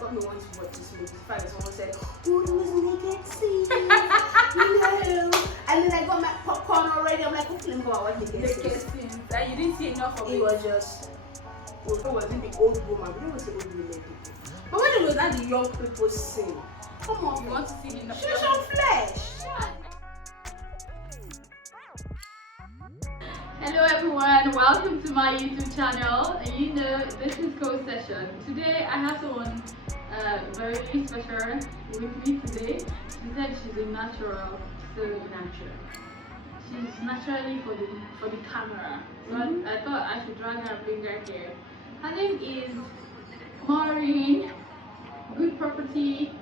got me wanting to watch this movie. The fact that someone said, "Oh, there was naked scenes." No. And then I got my popcorn already. I'm like, okay, let me go and watch naked scenes. And you didn't see enough of it. It was just. It wasn't the old woman. We don't want to say old women people. But when it was at the young people scene, come on, You want to see the show some flesh. Hello everyone, welcome to my YouTube channel. And you know, this is Code Session. Today I have someone very special with me today. She said she's a natural, so natural. She's naturally for the camera. So I thought I should drag her and bring her here. Her name is Maureen. Good Property.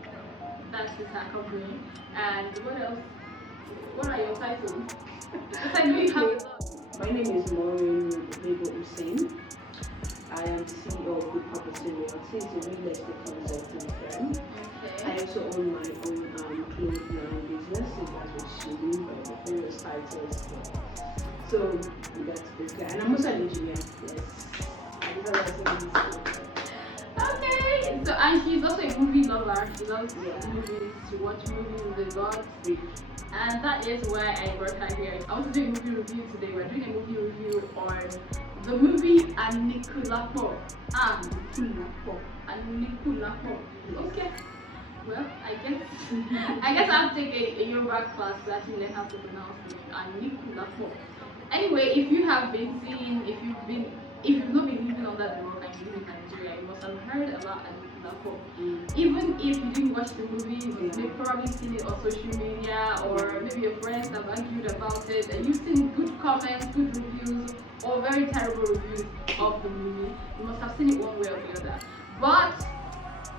That is her company. And what else? What are your titles? Because I know you have a lot. My name is Maureen Lebo Hussein. I am CEO of Good Property Realty. It's a real estate consulting firm. Okay. I also own my own clothing line business. It has with Shili by various titles. So that's basically. And I'm also an engineer. Yes. Okay. So and she's also a movie lover. She loves movies. She watches movies a lot. And that is why I brought her here. I want to do a movie review today. We're doing a movie review on the movie Anikulapo. Anikulapo. Okay. Well, I guess I'll take a Yoruba class to actually learn how to pronounce it. Anikulapo. Anyway, if you have been seeing, if you've not been living under the rock and you live in Nigeria, you must have heard about Anikulapo. Even if you didn't watch the movie, you've probably seen it on social media, or maybe your friends have argued about it, and you've seen good comments, good reviews, or very terrible reviews of the movie. You must have seen it one way or the other. But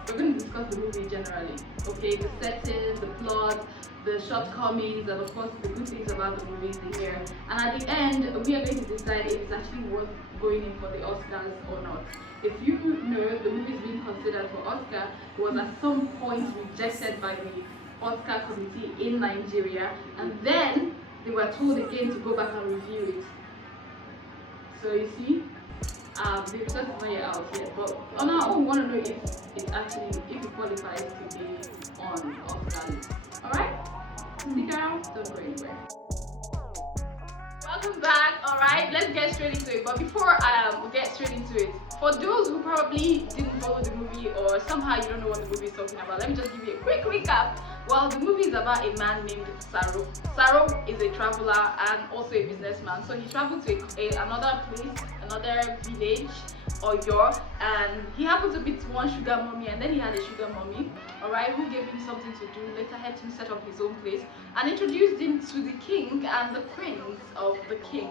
we're going to discuss the movie generally. Okay, the setting, the plot, the shortcomings, and of course the good things about the movie in here. And at the end, we are going to decide if it's actually worth going in for the Oscars or not. If you know, the movie is being considered for Oscar, it was at some point rejected by the Oscar committee in Nigeria, and then they were told again to go back and review it. So you see, the result is not yet out yet, but on our own, we want to know if it qualifies to be on Oscar list. Alright? Stick around, don't go anywhere. Welcome back. Alright, let's get straight into it. But before we get straight into it, for those who probably didn't follow the movie or somehow you don't know what the movie is talking about, let me just give you a quick recap. Well, the movie is about a man named Saro. Saro is a traveler and also a businessman. So he traveled to another place, another village, Oyo, and he happened to meet one sugar mommy, and then he had a sugar mommy, alright, who gave him something to do, later helped him set up his own place, and introduced him to the king and the queens of the king,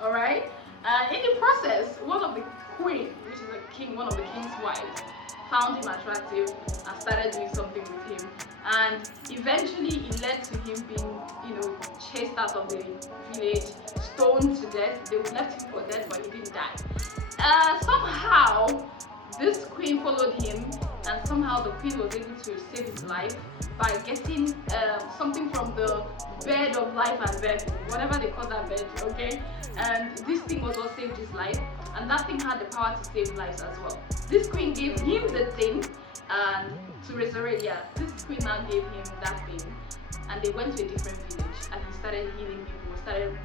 alright. And in the process, one of the queen, which is a king, one of the king's wives, found him attractive and started doing something with him, and eventually it led to him being, chased out of the village, stoned to death. They left him for dead, but he didn't die. Somehow this queen followed him, and somehow the queen was able to save his life by getting something from the bed of life and death, whatever they call that bed, okay? And this thing was what saved his life, and that thing had the power to save lives as well. This queen gave him the thing, and to resurrect, this queen now gave him that thing, and they went to a different village, and he started healing people, started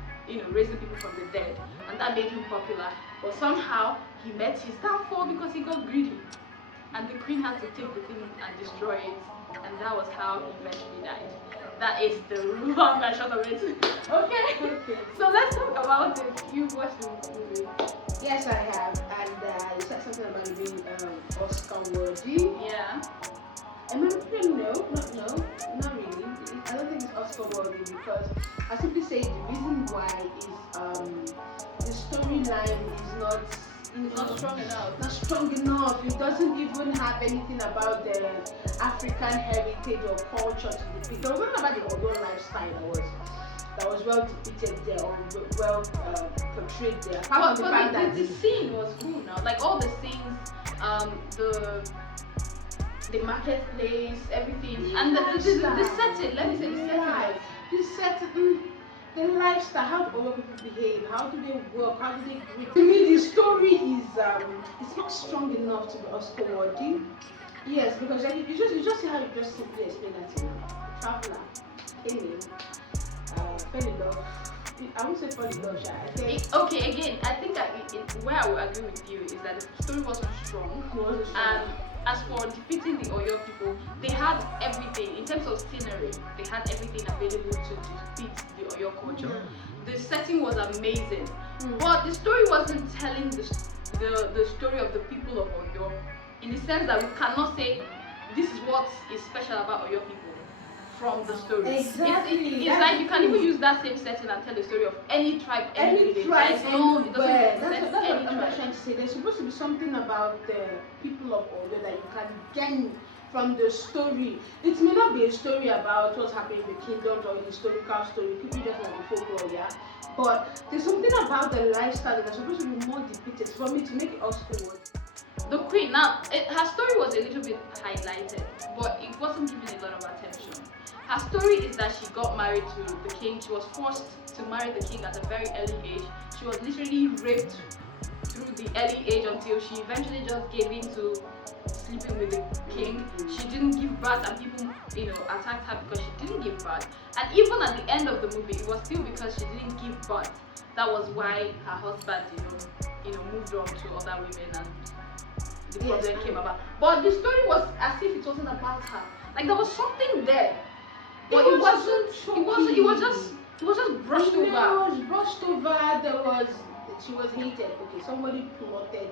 raising people from the dead, and that made him popular. But somehow he met his downfall because he got greedy, and the queen had to take the thing and destroy it, and that was how he eventually died. That is the long and short of it. Okay. So let's talk about it. You've watched the movie. Yes, I have, and you said something about it being Oscar worthy. Yeah. No, not really. I don't think it's Oscar worthy because I simply say the reason why is the storyline is not strong enough. Not strong enough. It doesn't even have anything about the African heritage or culture to depict. There was nothing about the Oyo lifestyle that was well depicted there or well portrayed there. But the scene was cool now. Like all the scenes, the marketplace, everything, and the setting. Let me say the setting. The setting. The lifestyle, how do Oyo people behave, how do they work, how do they greet. To me, the story is it's not strong enough to be Oscar worthy. Yes, yes, because like, you just see how you just simply explain that to me. Traveler came in, fell in love. I won't say fall in love, I think Okay, again, I think that where I will agree with you is that the story wasn't strong. And as for defeating the Oyo people, they had everything in terms of scenery. They had everything available to defeat the Oyo culture. The setting was amazing, but the story wasn't telling the story of the people of Oyo, in the sense that we cannot say this is what is special about Oyo people from the story. Exactly. It's like you can even use that same setting and tell the story of any tribe, any tribe, no, it doesn't anywhere. represent That's any what I'm tribe. trying to say. There's supposed to be something about the people of Oyo that you can gain from the story. It may not be a story about what's happening in the kingdoms or a historical story. It could be just like a folklore, yeah. But there's something about the lifestyle that's supposed to be more depicted for me to make it us forward. The queen, now, her story was a little bit highlighted, but it wasn't given a lot of attention. Her story is that she got married to the king. She was forced to marry the king at a very early age. She was literally raped through the early age until she eventually just gave in to sleeping with the king. She didn't give birth, and people, attacked her because she didn't give birth. And even at the end of the movie, it was still because she didn't give birth. That was why her husband, moved on to other women, and the problem came about. But the story was as if it wasn't about her. Like there was something there, but it wasn't. It was just brushed over. It was brushed over. She was hated. Okay, somebody plotted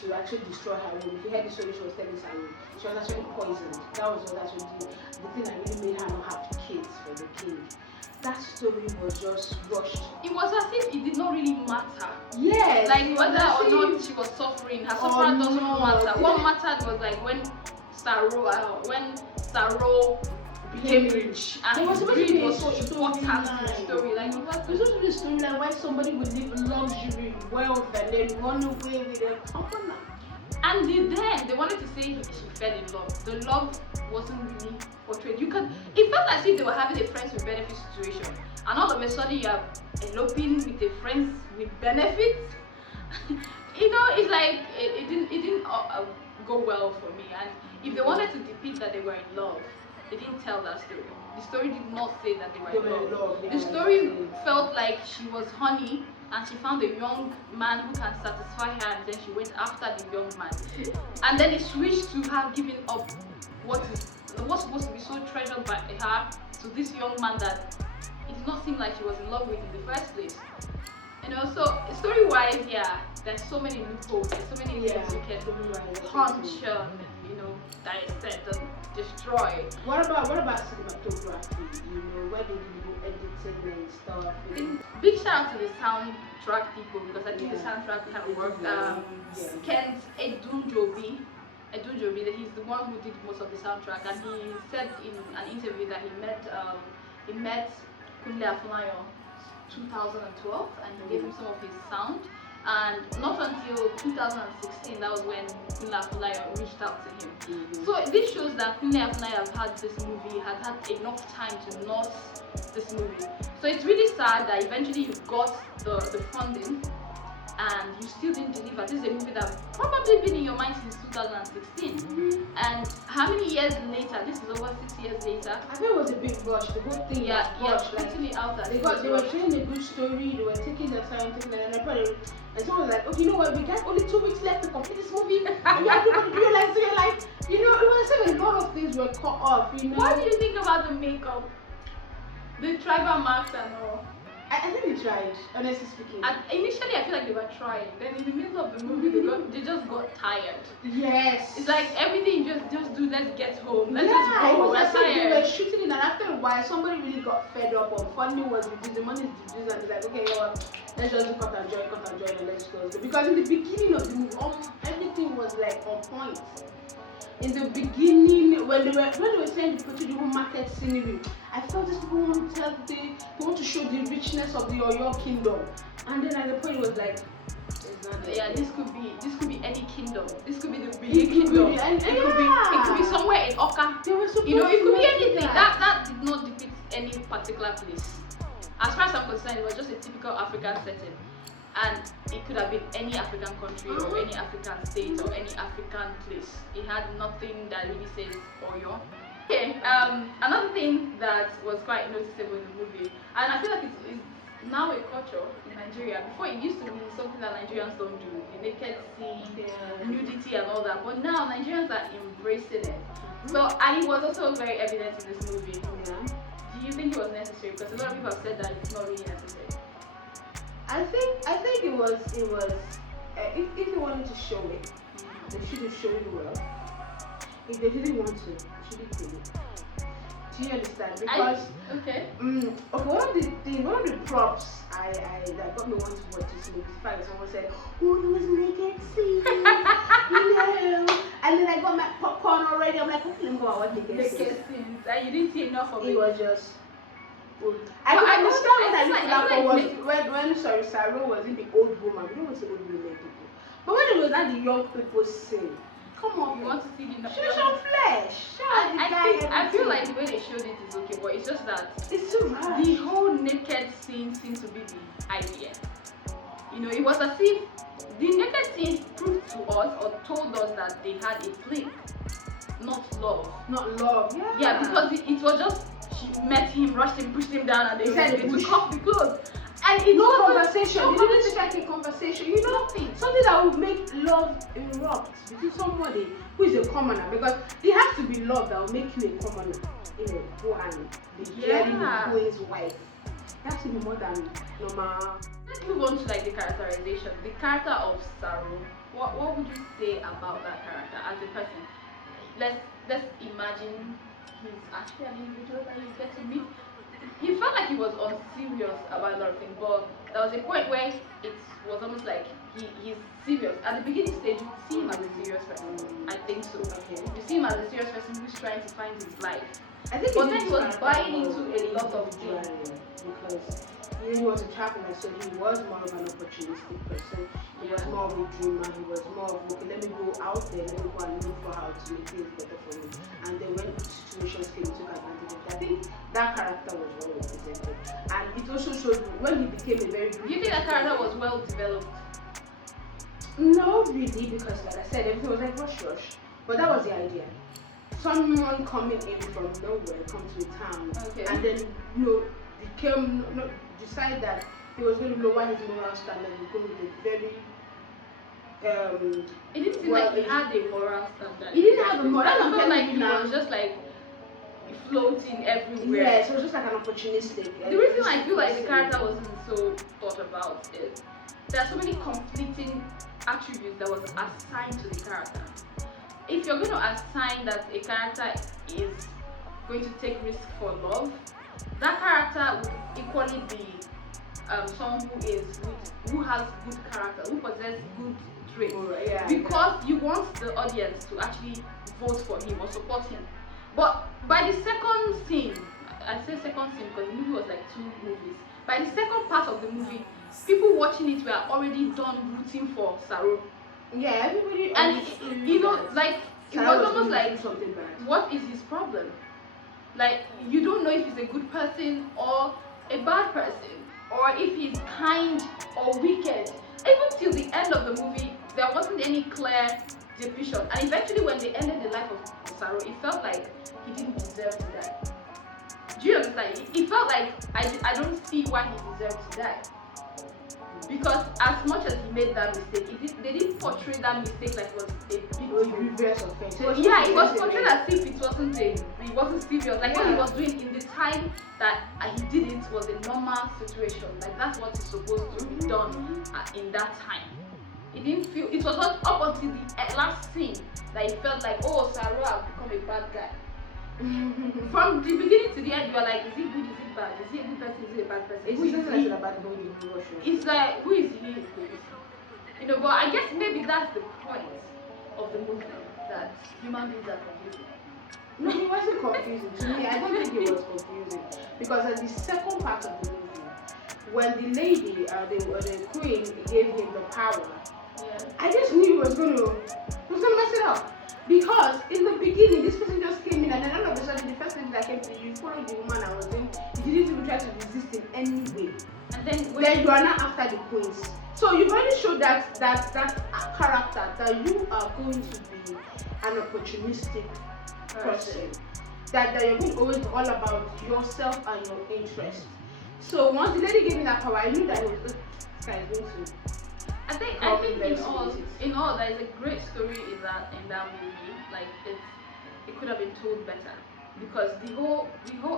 to actually destroy her womb. If you heard the story, she was telling Simon, she was actually poisoned. That was what actually the thing that really made her not have kids for the king. That story was just rushed. It was as if it did not really matter. Yes. Like whether or not she was suffering, her suffering doesn't matter. What mattered was like when Saro became rich, and his greed was so important to the story. Like it was supposed to be a story like why somebody would live luxury, wealth, and then run away with a commoner. And they wanted to say she fell in love. The love wasn't really portrayed. It felt as if they were having a friends with benefits situation, and all of a sudden you are eloping with a friends with benefits. It's like it didn't go well for me. And if they wanted to depict that they were in love, they didn't tell that story. The story did not say that they were in love. The story felt like she was honey, and she found a young man who can satisfy her, and then she went after the young man. And then it switched to her giving up what was supposed to be so treasured by her to this young man that it did not seem like she was in love with in the first place. So story-wise, yeah, there's so many loopholes, there's so many things you can punch, dissect and destroy. What about cinematography? Where did you do editing and stuff? Big shout out to the soundtrack people, because I think the soundtrack kind of worked. Kent Edunjobi, he's the one who did most of the soundtrack, and he said in an interview that he met Kunle Afolayan 2012, and he gave him some of his sound. And not until 2016, that was when Kunle Afolayan reached out to him. So this shows that Kunle Afolayan had enough time to nurse this movie. So it's really sad that eventually you got the funding and you still didn't deliver. This is a movie that probably been in your mind since 2016. And how many years later? This is over 6 years later. I think it was a big rush. The whole thing was rushed. Totally out there. They were telling a good story. They were taking their time, and someone was like, okay, you know what? We got only 2 weeks left to complete this movie. And everybody do your life. It was a lot of things were cut off. What do you think about the makeup, the tribal marks and all? I think they tried, honestly speaking. Initially, I feel like they were trying. Then in the middle of the movie, they just got tired. Yes. It's like everything just do. Let's get home. Let's just go. It was We're as if tired. they were shooting it, and after a while, somebody really got fed up. Or funding was reduced, the money is reduced, and they're like, okay, you know what? Let's just do cut and join, and let's go. Because in the beginning of the movie, everything was like on point. In the beginning, when they were trying to put the whole market scenery, I felt these people want to show the richness of the Oyo kingdom, and then at the point it was like, this could be any kingdom. This could be the big kingdom. It could be somewhere in Oka. It could be anything. That did not depict any particular place. As far as I'm concerned, it was just a typical African setting. and it could have been any African country or any African state or any African place. It had nothing that really says Oyo. Okay, another thing that was quite noticeable in the movie, and I feel like it's now a culture in Nigeria. Before it used to be something that Nigerians don't do, the naked scene, nudity and all that, but now Nigerians are embracing it. So, and it was also very evident in this movie. Do you think it was necessary? Because a lot of people have said that it's not really necessary. I think it was if they wanted to show it, they should have shown it well. If they didn't want to, they should have did it. Do you understand? Because okay, one of the props that got me wanting to watch this movie is the fact that someone said, "Oh, there was a naked scene," and then I got my popcorn already. I'm like, okay, let me go and watch naked scenes. You didn't see enough of it. It was just. I could understand what I looked like when Saru was in the old woman. We don't want to see old women people. But when it was at the young people scene, come on, you want to see the show some flesh. I feel like the way they showed it is okay, but it's just that it's too much. The whole naked scene seemed to be the idea. You know, it was as if the naked scene proved to us or told us that they had a fling, not love. Not love. Yeah, because it was just she met him, rushed him, pushed him down, and they took off the clothes. And it's no conversation. It didn't look like a conversation. You know, something that would make love erupt between somebody who is a commoner, because there has to be love that will make you a commoner. You know, go and be caring the queen's wife. It has to be more than normal. Let's move on to like the characterization. The character of Saru. What would you say about that character as a person? Let's imagine he's actually an individual that you get to meet. He felt like he was unserious about a lot of things, but there was a point where it was almost like he's serious. At the beginning stage, you see him as a serious person. I think so. Okay. You see him as a serious person who's trying to find his life. I think but then he was buying into a lot of things. Because he was a traveler, so he was more of an opportunistic person. He was more of a dreamer. He was more of, okay, let me go out there, let me go and look for how to make things better for me. And then when situations came, he took advantage of that. I think that character was well represented. And it also showed when he became a very good. Do you think that character was well developed? No, really, because like I said, everything was like rush. But that was the idea. Someone coming in from nowhere, come to a town, and then decide that he was going to lower his moral standard. He was going to be very. It didn't seem like he had a moral standard. He didn't have a moral standard. I felt like he was just like floating everywhere. Yeah, so it was just like an opportunistic. The reason I feel like the character wasn't so thought about is there are so many conflicting attributes that was assigned to the character. If you're going to assign that a character is going to take risk for love, that character would equally be someone who has good character, who possesses good traits. Because you want the audience to actually vote for him or support him. But by the second scene, I say second scene because the movie was like 2 movies. By the second part of the movie, people watching it were already done rooting for Saru. Yeah, everybody. And it was almost like, something bad. What is his problem? Like, you don't know if he's a good person or a bad person, or if he's kind or wicked. Even till the end of the movie, there wasn't any clear division. And eventually, when they ended the life of Saru, it felt like he didn't deserve to die. Do you understand? It felt like I don't see why he deserved to die. Because as much as he made that mistake, they didn't portray that mistake like it was a big deal. Grievous offense. It was portrayed as if it wasn't serious. Like what he was doing in the time that he did it was a normal situation. Like that's what is supposed to be done in that time. It didn't feel. It was not up until the last scene that it felt like, oh, Saru has become a bad guy. From the beginning to the end, you are like, is he good? Is he bad? Is he a good person? Is he a bad person? It's like, who is he? You know, but I guess maybe that's the point of the movie, that human beings are confusing. No, it wasn't confusing. To me, I don't think it was confusing. Because at the second part of the movie, when the lady, the queen, gave him the power, I just knew he was gonna mess it up. Because in the beginning, this person just came in, and then all of a sudden, the first thing that came to you, followed the woman I was in, you didn't even try to resist in any way. And then you are not after the queens. So you've already showed that character that you are going to be an opportunistic person. That you're going to always be all about yourself and your interest. So once the lady gave me that power, I knew that this guy is going to. I think in all there is a great story in that movie. Like it could have been told better, because the whole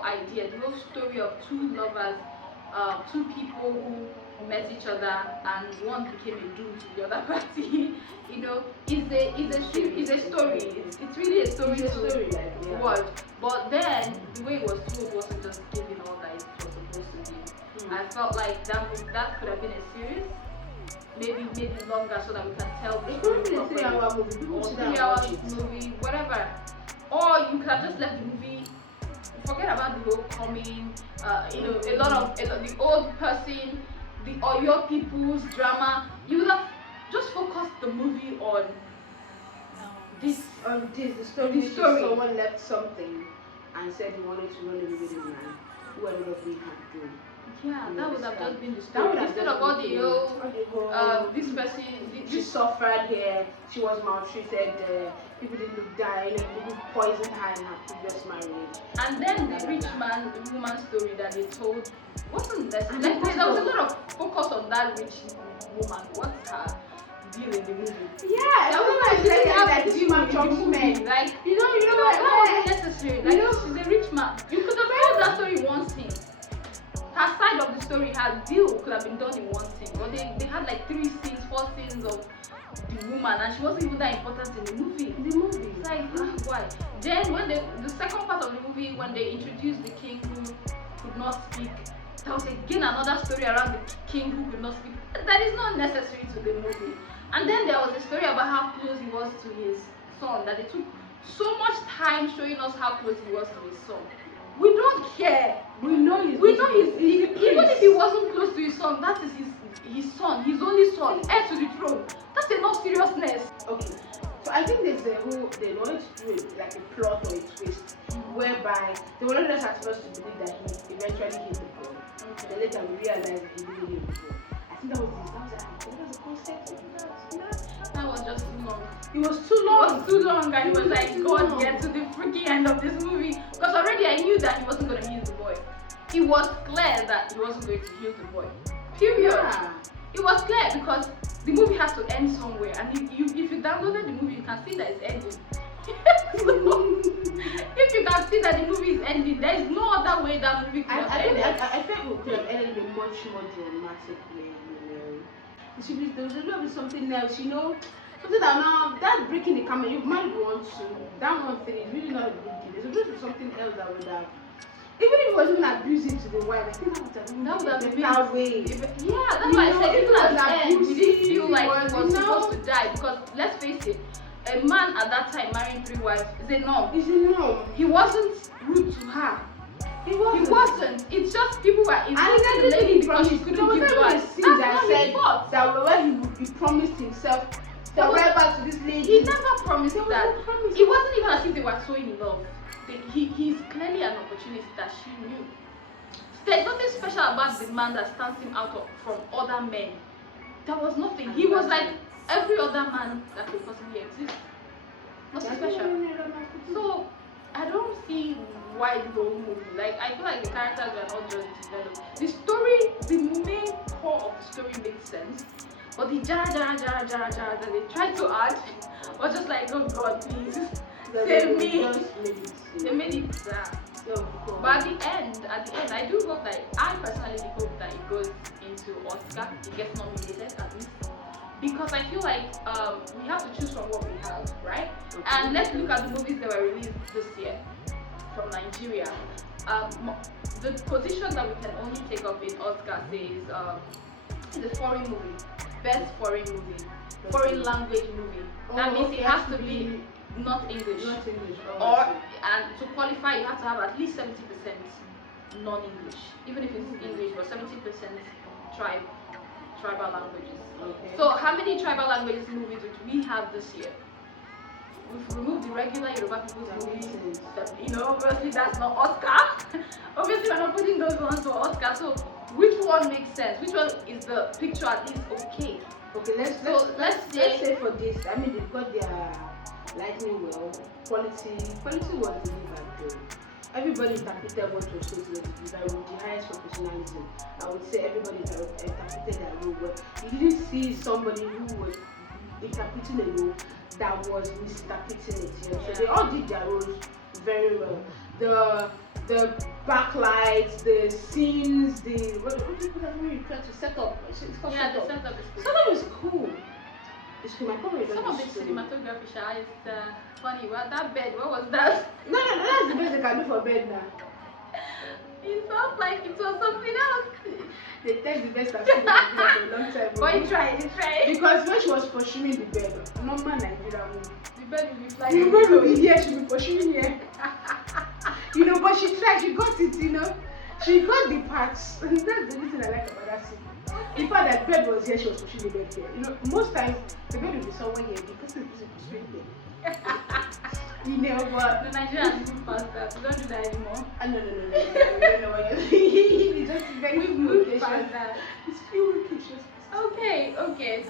idea, the whole story of two lovers, two people who met each other and one became a doom to the other party, you know, is a story. It's really a story to watch. But then the way it was told wasn't just giving all that it was supposed to be. I felt like that could have been a series. Maybe longer, so that we can tell the story properly. 3-hour movie, whatever. Or you could have just left the movie, forget about the whole coming, a lot of the old person, or your people's drama. You would have just focused the movie on the story. Someone left something and said he wanted to run away with him, and whatever we can do. Yeah, that would have just been the story. Instead of all the whole, this person, she suffered here, she was maltreated, people didn't die, people poisoned her in her previous marriage. And then the rich man, the woman story that they told wasn't necessary. There was a lot of focus on that rich woman. What's her deal in the movie? Yeah, that woman like this man trumps men. Like, you know that wasn't necessary. Like, she's a rich man. You could have told that story one scene. Her side of the story, her deal could have been done in one scene, but they had like 4 scenes of the woman, and she wasn't even that important in the movie. It's like, why? Then when the second part of the movie, when they introduced the king who could not speak, that was again another story around the king who could not speak. That is not necessary to the movie. And then there was a story about how close he was to his son, that they took so much time showing us how close he was to his son. We don't care. We know he's even if he wasn't close to his son, that is his son, his only son, heir to the throne. That's enough seriousness. Okay. So I think there's they wanted to do it like a plot or a twist, whereby they wanted us at first to believe that he eventually hit the ball. And then later we realized that he didn't hit the ball. I think that was the concept of that. That was just too long. It was too long. And it was like, God, get to the freaking end of this movie. Because already I knew that he wasn't going to heal the boy. It was clear that he wasn't going to heal the boy. Period. Yeah. It was clear because the movie has to end somewhere. And if you downloaded the movie, you can see that it's ending. So, if you can see that the movie is ending, there is no other way that movie could have ended. I think we could have ended in a much more dramatic way, There was a little bit something else, something that breaking the camera, you might want to, that one thing is really not a big deal. There's supposed to be something else that would have, even if it wasn't abusive to the wife, I think that would have been that way. Yeah, that's why I said even at the end, we didn't feel like he was supposed to die, because let's face it, a man at that time marrying 3 wives is a norm. He wasn't rude to her. He wasn't. It's just people were insulting the lady because she couldn't give birth. That's not his fault. That when he promised himself to right back to this lady. He never promised that. It wasn't even as if they were so in love. He's clearly an opportunity that she knew. There's nothing special about the man that stands him out from other men. There was nothing. He was like every other man that could possibly exist. Nothing special. So I don't see why the whole movie. Like, I feel like the characters were not just developed. The story, the main core of the story makes sense, but the jara that they tried to add was just like, oh God, please save me. They made it sad. But at the end, I do hope that I personally hope that it goes into Oscar. It gets nominated at least. Because I feel like we have to choose from what we have, right? Okay. And let's look at the movies that were released this year from Nigeria. The position that we can only take up in Oscar says the foreign movie, best foreign movie, foreign language movie. That means it has to be not English. And to qualify, you have to have at least 70% non-English, even if it's English, but 70% tribal languages. Okay. So how many tribal languages movies do we have this year? We've removed the regular Yoruba people's movies. Obviously that's not Oscar. Obviously we're not putting those ones for Oscar. So which one makes sense? Which one is the picture at least okay? Okay, let's say for this. I mean, they've got their lightning well. Quality was the lead actor. Everybody interpreted what was supposed to be that with the highest professionalism. I would say everybody interpreted their role well. You didn't see somebody who was interpreting a role that was misinterpreting it. You know? So they all did their roles very well. The backlights, the scenes, what do you put that when you try to set up? It's called Yeah, the setup. setup is cool. Setup is cool. It's cool. My probably Some of the cinematography is funny. Well, that bed, what was that? No, that's the best they can do for bed now. It felt like it was something else. They test the best I've seen in Nigeria for a long time. But he tried. Because when she was pursuing the bed, normal Nigeria movie. The bed will be flying. The bed will be here, she'll be pursuing here. You know, but she tried, she got it, you know. She got the parts. And that's the only thing I like about that scene. The part that bed was here, she was pushing the bed here. You know, most times the bed will be somewhere here because it's pursuing there. You know, but the Nigerians move faster. We don't do that anymore. No. We don't know what you're saying. It's just very We've moved faster. It's few locations. Okay.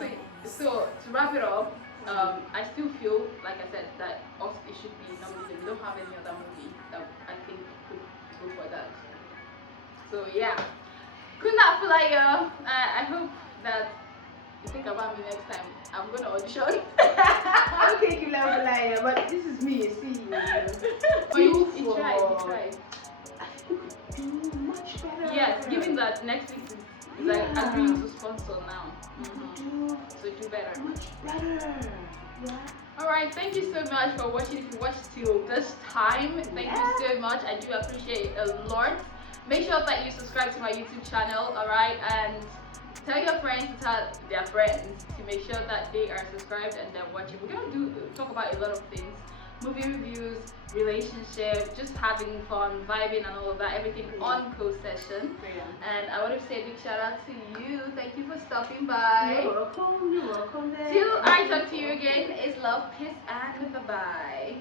So to wrap it up, I still feel, like I said, that us it should be nominated. We don't have any other movie that I think could go for that. So yeah, Kuna Fulaya, I hope that you think about me next time. I'm gonna audition. Okay, Kula Fulaya, but this is me, you see. But you tried. I think we could do much better. Yes, given that Netflix is like agreeing to sponsor now. So do better. Much better. Yeah. Alright, thank you so much for watching. If you watched till this time, thank you so much. I do appreciate it a lot. Make sure that you subscribe to my YouTube channel, alright, and tell your friends to tell their friends to make sure that they are subscribed and they're watching. We're gonna talk about a lot of things: movie reviews, relationship, just having fun, vibing, and all of that. Everything on Co-Session. And I want to say a big shout out to you. Thank you for stopping by. You're welcome. Till I talk to you again, it's love, peace, and bye bye.